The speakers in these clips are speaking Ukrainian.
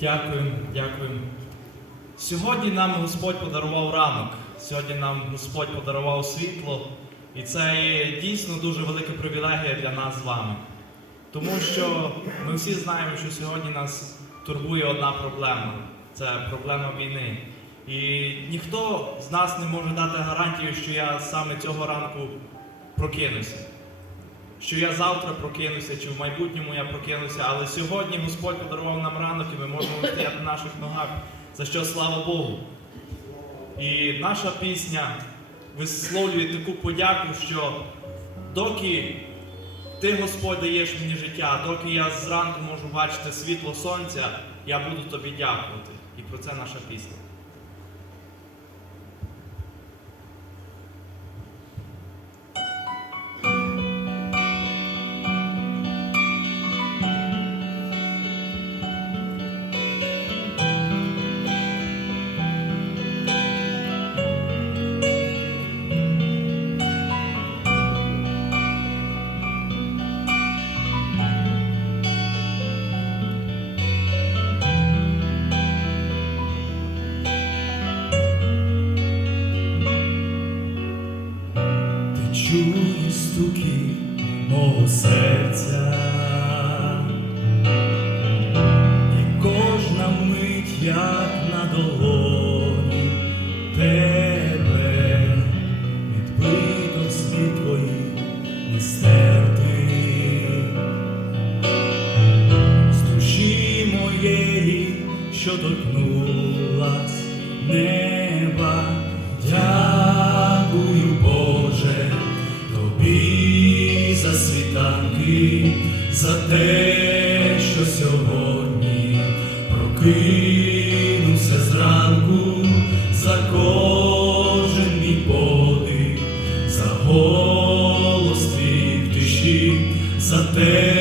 Дякую, дякую. Сьогодні нам Господь подарував ранок. Сьогодні нам Господь подарував світло. І це є дійсно дуже велика привілегія для нас з вами. Тому що ми всі знаємо, що сьогодні нас турбує одна проблема це проблема війни. І ніхто з нас не може дати гарантію, що я саме цього ранку прокинуся. Що я завтра прокинуся, чи в майбутньому я прокинуся, але сьогодні Господь подарував нам ранок і ми можемо стояти на наших ногах, за що слава Богу. І наша пісня висловлює таку подяку, що доки ти, Господь, даєш мені життя, доки я зранку можу бачити світло сонця, я буду тобі дякувати. І про це наша пісня. Ти чуєш стуки мого серця, і кожна мить, як на долоні тебе, відбиток слід твоїх не стерти. З душі моєї, що торкнулась неба, за світанки, за те, що сьогодні прокинувся зранку, за кожен мій подих, за голос твій в тиші, за те,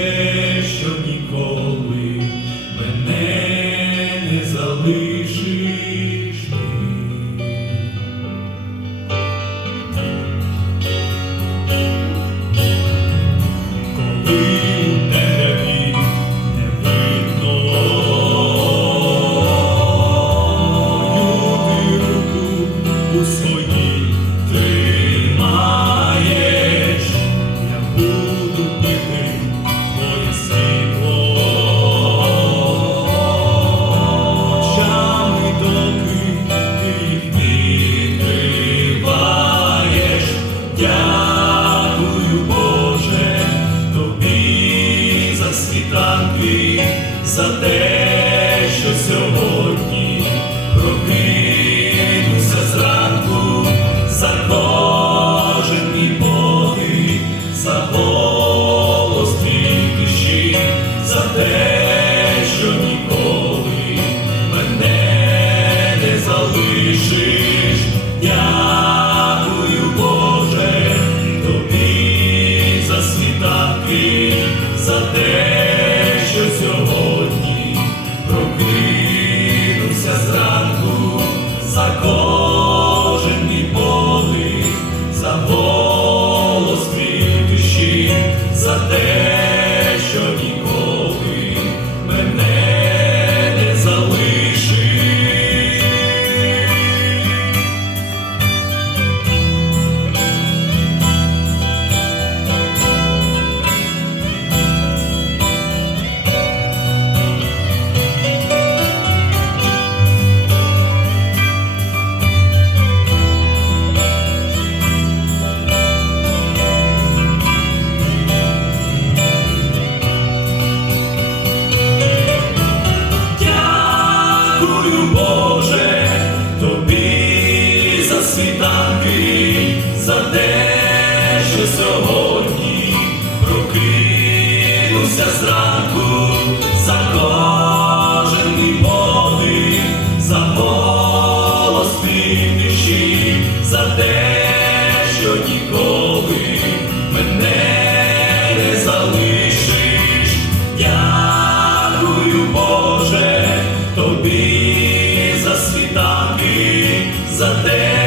прокинувся зранку, за кожен подих, за голос твій за те, що ніколи мене не залишиш. Дякую, Боже, тобі за світанки, за те,